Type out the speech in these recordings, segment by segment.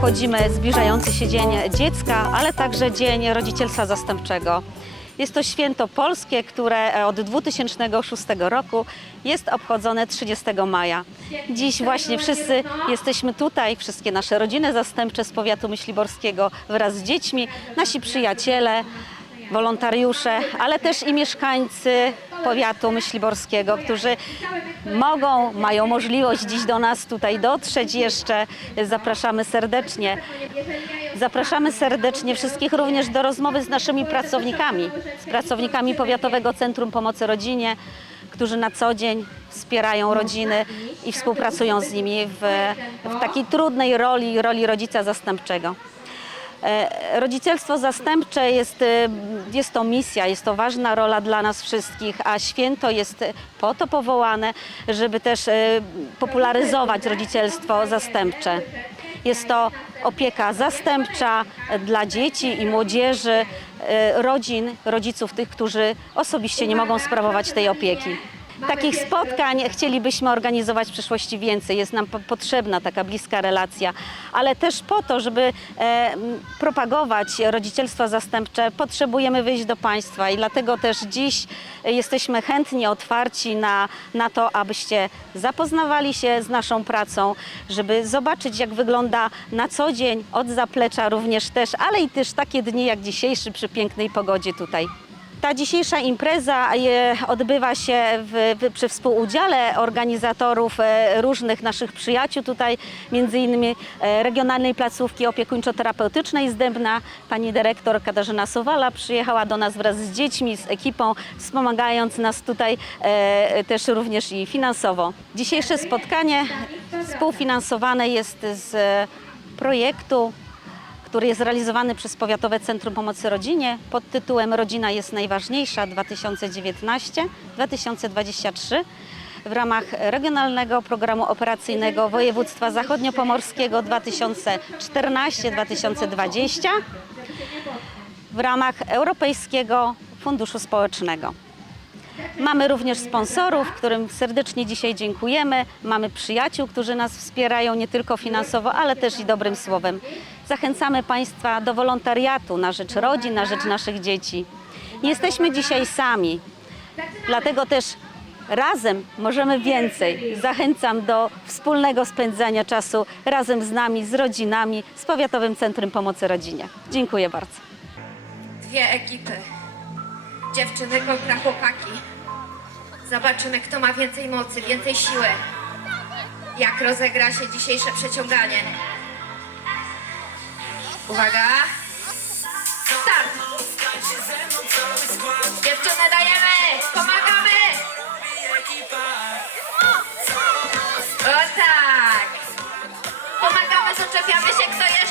obchodzimy zbliżający się Dzień Dziecka, ale także Dzień Rodzicielstwa Zastępczego. Jest to święto polskie, które e, od 2006 roku jest obchodzone 30 maja. Dziś właśnie wszyscy jesteśmy tutaj, wszystkie nasze rodziny zastępcze z powiatu myśliborskiego wraz z dziećmi, nasi przyjaciele, wolontariusze, ale też i mieszkańcy powiatu myśliborskiego, którzy mogą, mają możliwość dziś do nas tutaj dotrzeć jeszcze. Zapraszamy serdecznie. Zapraszamy serdecznie wszystkich również do rozmowy z naszymi pracownikami, z pracownikami Powiatowego Centrum Pomocy Rodzinie, którzy na co dzień wspierają rodziny i współpracują z nimi w, w takiej trudnej roli, roli rodzica zastępczego. E, Rodzicielstwo zastępcze jest, e, jest to misja, jest to ważna rola dla nas wszystkich, a święto jest po to powołane, żeby też e, popularyzować rodzicielstwo zastępcze. Jest to opieka zastępcza dla dzieci i młodzieży, rodzin, rodziców tych, którzy osobiście nie mogą sprawować tej opieki. Takich spotkań chcielibyśmy organizować w przyszłości więcej. Jest nam po- potrzebna taka bliska relacja, ale też po to, żeby e, propagować rodzicielstwo zastępcze, potrzebujemy wyjść do państwa i dlatego też dziś jesteśmy chętni, otwarci na, na to, abyście zapoznawali się z naszą pracą, żeby zobaczyć, jak wygląda na co dzień od zaplecza również też, ale i też takie dni jak dzisiejszy przy pięknej pogodzie tutaj. Ta dzisiejsza impreza e, odbywa się w, w, przy współudziale organizatorów e, różnych naszych przyjaciół tutaj, między innymi e, Regionalnej Placówki Opiekuńczo-Terapeutycznej z Dębna. Pani dyrektor Katarzyna Sowala przyjechała do nas wraz z dziećmi, z ekipą, wspomagając nas tutaj też również i finansowo. Dzisiejsze spotkanie współfinansowane jest z projektu który jest realizowany przez Powiatowe Centrum Pomocy Rodzinie pod tytułem Rodzina jest najważniejsza 2019-2023 w ramach Regionalnego Programu Operacyjnego Województwa Zachodniopomorskiego 2014-2020 w ramach Europejskiego Funduszu Społecznego. Mamy również sponsorów, którym serdecznie dzisiaj dziękujemy. Mamy przyjaciół, którzy nas wspierają nie tylko finansowo, ale też i dobrym słowem. Zachęcamy Państwa do wolontariatu na rzecz rodzin, na rzecz naszych dzieci. Nie jesteśmy dzisiaj sami, dlatego też razem możemy więcej. Zachęcam do wspólnego spędzania czasu razem z nami, z rodzinami, z Powiatowym Centrum Pomocy Rodzinie. Dziękuję bardzo. Dwie ekipy. Dziewczyny kontra chłopaki. Zobaczymy, kto ma więcej mocy, więcej siły. Jak rozegra się dzisiejsze przeciąganie. Uwaga. Start. Dziewczyny dajemy. Pomagamy. O tak. Pomagamy, zaczepiamy się, kto jeszcze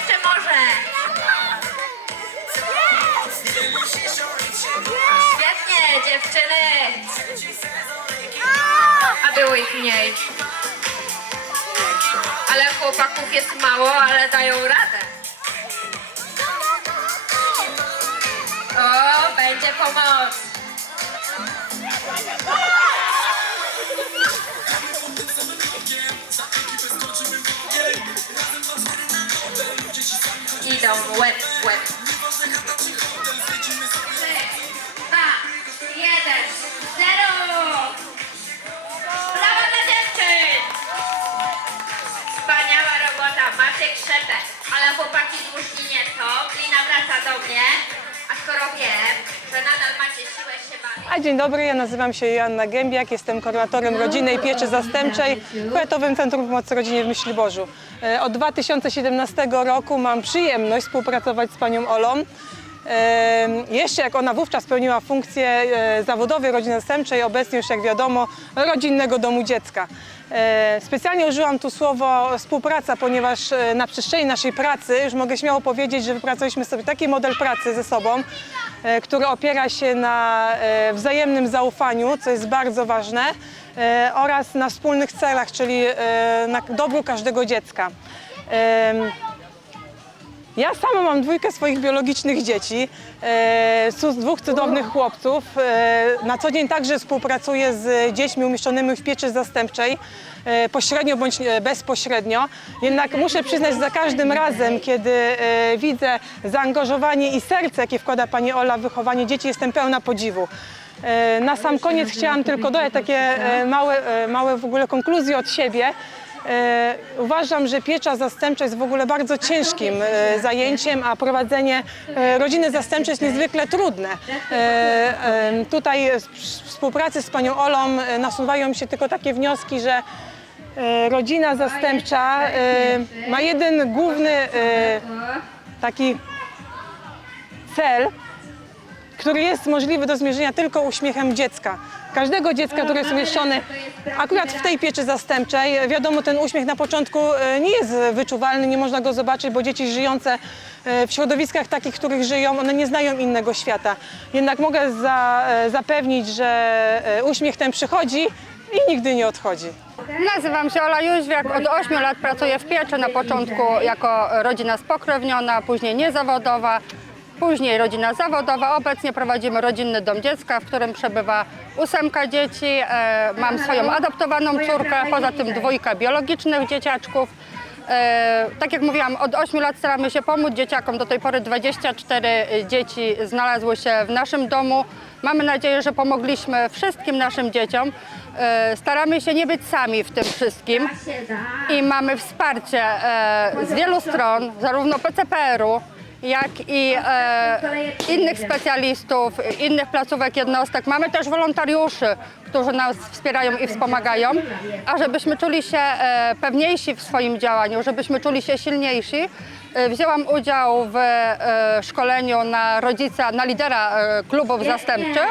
A było ich mniej. Ale chłopaków jest mało, ale dają radę. O, będzie pomoc. Idą łeb łeb. Krzepę, ale chłopaki dłużni nieco. Klina wraca do mnie, a skoro wiem, że nadal macie siłę się bawić. A dzień dobry, ja nazywam się Joanna Gębiak, jestem koordynatorem rodziny i pieczy zastępczej w Powiatowym Centrum Pomocy Rodzinie w Myśliborzu. E, Od 2017 roku mam przyjemność współpracować z panią Olą. Jeszcze jak ona wówczas pełniła funkcję e, zawodowej rodziny zastępczej, obecnie już jak wiadomo rodzinnego domu dziecka. E, Specjalnie użyłam tu słowo współpraca, ponieważ e, na przestrzeni naszej pracy już mogę śmiało powiedzieć, że wypracowaliśmy sobie taki model pracy ze sobą, który opiera się na wzajemnym zaufaniu, co jest bardzo ważne, oraz na wspólnych celach, czyli na dobru każdego dziecka. Ja sama mam dwójkę swoich biologicznych dzieci, e, cu- dwóch cudownych chłopców. E, na co dzień także współpracuję z dziećmi umieszczonymi w pieczy zastępczej, e, pośrednio bądź e, bezpośrednio. Jednak muszę przyznać, że za każdym razem, kiedy e, widzę zaangażowanie i serce, jakie wkłada Pani Ola w wychowanie dzieci, jestem pełna podziwu. E, Na sam koniec chciałam tylko dodać takie e, małe, e, małe w ogóle konkluzje od siebie. E, Uważam, że piecza zastępcza jest w ogóle bardzo ciężkim e, zajęciem, a prowadzenie e, rodziny zastępczej jest niezwykle trudne. Tutaj w współpracy z panią Olą nasuwają się tylko takie wnioski, że rodzina zastępcza ma jeden główny taki cel, który jest możliwy do zmierzenia tylko uśmiechem dziecka. Każdego dziecka, które jest umieszczone akurat w tej pieczy zastępczej, wiadomo, ten uśmiech na początku e, nie jest wyczuwalny, nie można go zobaczyć, bo dzieci żyjące e, w środowiskach takich, w których żyją, one nie znają innego świata. Jednak mogę za, e, zapewnić, że uśmiech ten przychodzi i nigdy nie odchodzi. Nazywam się Ola Jóźwiak, od 8 lat pracuję w pieczy, na początku jako rodzina spokrewniona, później niezawodowa, później rodzina zawodowa. Obecnie prowadzimy rodzinny dom dziecka, w którym przebywa ósemka dzieci. E, mam swoją adoptowaną córkę, poza tym dwójkę biologicznych dzieciaczków. E, tak jak mówiłam, od 8 lat staramy się pomóc dzieciakom. Do tej pory 24 dzieci znalazły się w naszym domu. Mamy nadzieję, że pomogliśmy wszystkim naszim dzieciom. E, staramy się nie być sami w tym wszystkim i mamy wsparcie z wielu stron, zarówno PCPR-u, jak i e, innych specjalistów, innych placówek jednostek. Mamy też wolontariuszy, którzy nas wspierają i wspomagają, a żebyśmy czuli się e, pewniejsi w swoim działaniu, żebyśmy czuli się silniejsi. e, Wzięłam udział w e, szkoleniu na rodzica, na lidera e, klubów zastępczych.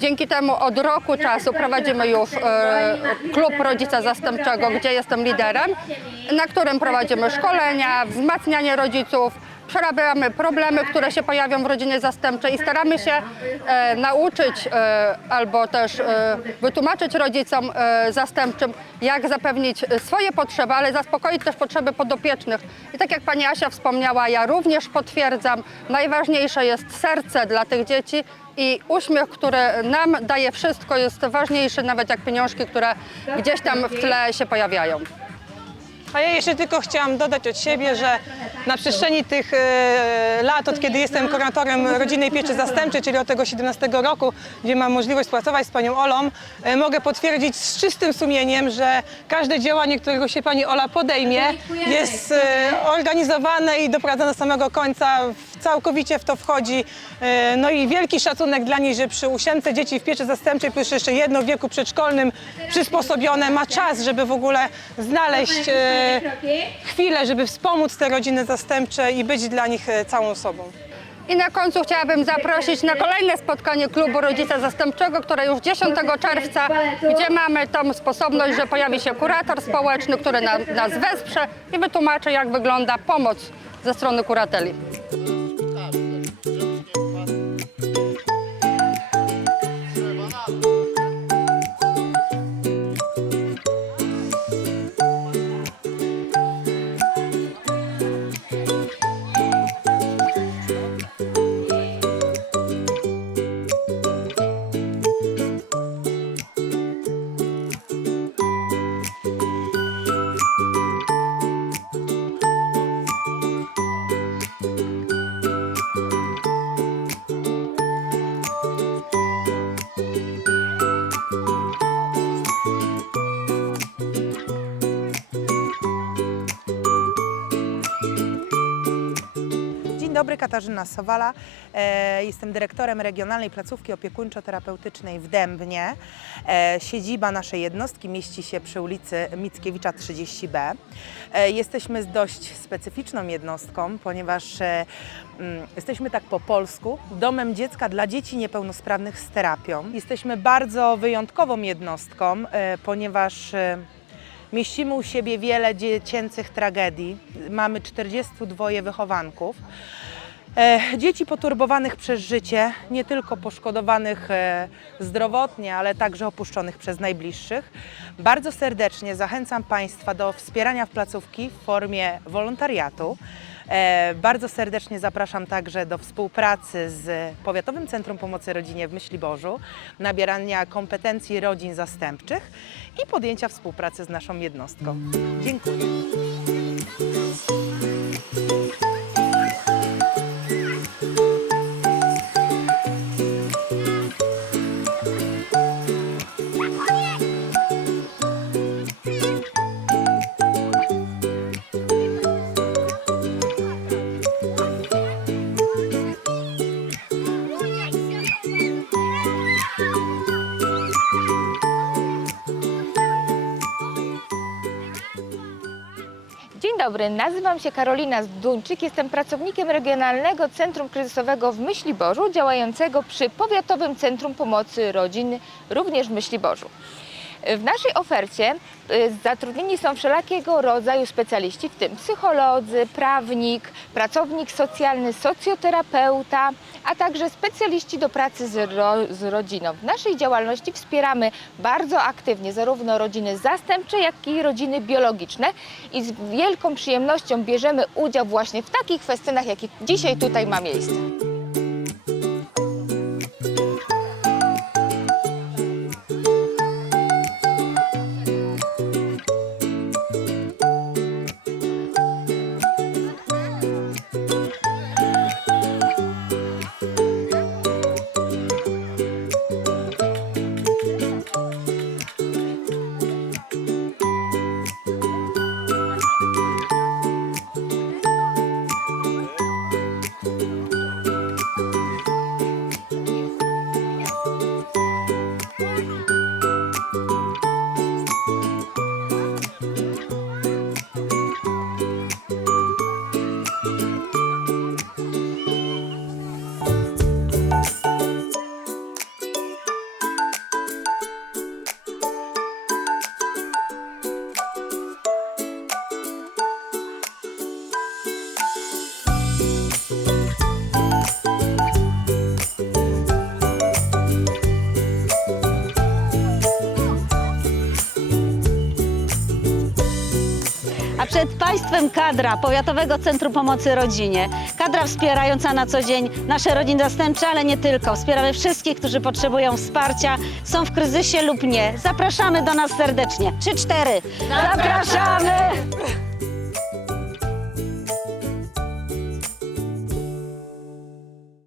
Dzięki temu od roku czasu prowadzimy już e, klub rodzica zastępczego, gdzie jestem liderem, na którym prowadzimy szkolenia, wzmacnianie rodziców, przerabiamy problemy, które się pojawią w rodzinie zastępczej i staramy się e, nauczyć e, albo też e, wytłumaczyć rodzicom e, zastępczym, jak zapewnić e, swoje potrzeby, ale zaspokoić też potrzeby podopiecznych. I tak jak pani Asia wspomniała, ja również potwierdzam, najważniejsze jest serce dla tych dzieci i uśmiech, który nam daje wszystko, jest ważniejszy nawet jak pieniążki, które gdzieś tam w tle się pojawiają. A ja jeszcze tylko chciałam dodać od siebie, że na przestrzeni tych e, lat, od kiedy jestem koordynatorem rodzinnej pieczy zastępczej, czyli od tego 17 roku, gdzie mam możliwość pracować z panią Olą, e, mogę potwierdzić z czystym sumieniem, że każde działanie, którego się pani Ola podejmie, jest e, organizowane i doprowadzone do samego końca, całkowicie w to wchodzi. No i wielki szacunek dla niej, że przy ósemce dzieci w pieczy zastępczej, plus jeszcze jedno w wieku przedszkolnym przysposobione, ma czas, żeby w ogóle znaleźć chwilę, żeby wspomóc te rodziny zastępcze i być dla nich e, całą sobą. I na końcu chciałabym zaprosić na kolejne spotkanie klubu rodzica zastępczego, które już 10 czerwca, gdzie mamy tą sposobność, że pojawi się kurator społeczny, który na, nas wesprze i wytłumaczy, jak wygląda pomoc ze strony kurateli. Dobry, Katarzyna Sowala. E, Jestem dyrektorem Regionalnej Placówki Opiekuńczo-Terapeutycznej w Dębnie. E, Siedziba naszej jednostki mieści się przy ulicy Mickiewicza 30B. E, Jesteśmy z dość specyficzną jednostką, ponieważ mm, jesteśmy tak po polsku domem dziecka dla dzieci niepełnosprawnych z terapią. Jesteśmy bardzo wyjątkową jednostką, ponieważ Mieścimy u siebie wiele dziecięcych tragedii. Mamy 42 wychowanków. e, dzieci poturbowanych przez życie, nie tylko poszkodowanych e, zdrowotnie, ale także opuszczonych przez najbliższych. Bardzo serdecznie zachęcam Państwa do wspierania w placówki w formie wolontariatu. E, Bardzo serdecznie zapraszam także do współpracy z Powiatowym Centrum Pomocy Rodzinie w Myśliborzu, nabierania kompetencji rodzin zastępczych i podjęcia współpracy z naszą jednostką. Dziękuję. Dzień dobry, nazywam się Karolina Zduńczyk, jestem pracownikiem Regionalnego Centrum Kryzysowego w Myśliborzu, działającego przy Powiatowym Centrum Pomocy Rodzin, również w Myśliborzu. W naszej ofercie y, zatrudnieni są wszelakiego rodzaju specjaliści, w tym psycholodzy, prawnik, pracownik socjalny, socjoterapeuta, a także specjaliści do pracy z, ro, z rodziną. W naszej działalności wspieramy bardzo aktywnie zarówno rodziny zastępcze, jak i rodziny biologiczne i z wielką przyjemnością bierzemy udział właśnie w takich festynach, jaki dzisiaj tutaj ma miejsce. A przed Państwem kadra Powiatowego Centrum Pomocy Rodzinie. Kadra wspierająca na co dzień nasze rodziny zastępcze, ale nie tylko. Wspieramy wszystkich, którzy potrzebują wsparcia, są w kryzysie lub nie. Zapraszamy do nas serdecznie. Trzy, cztery. Zapraszamy!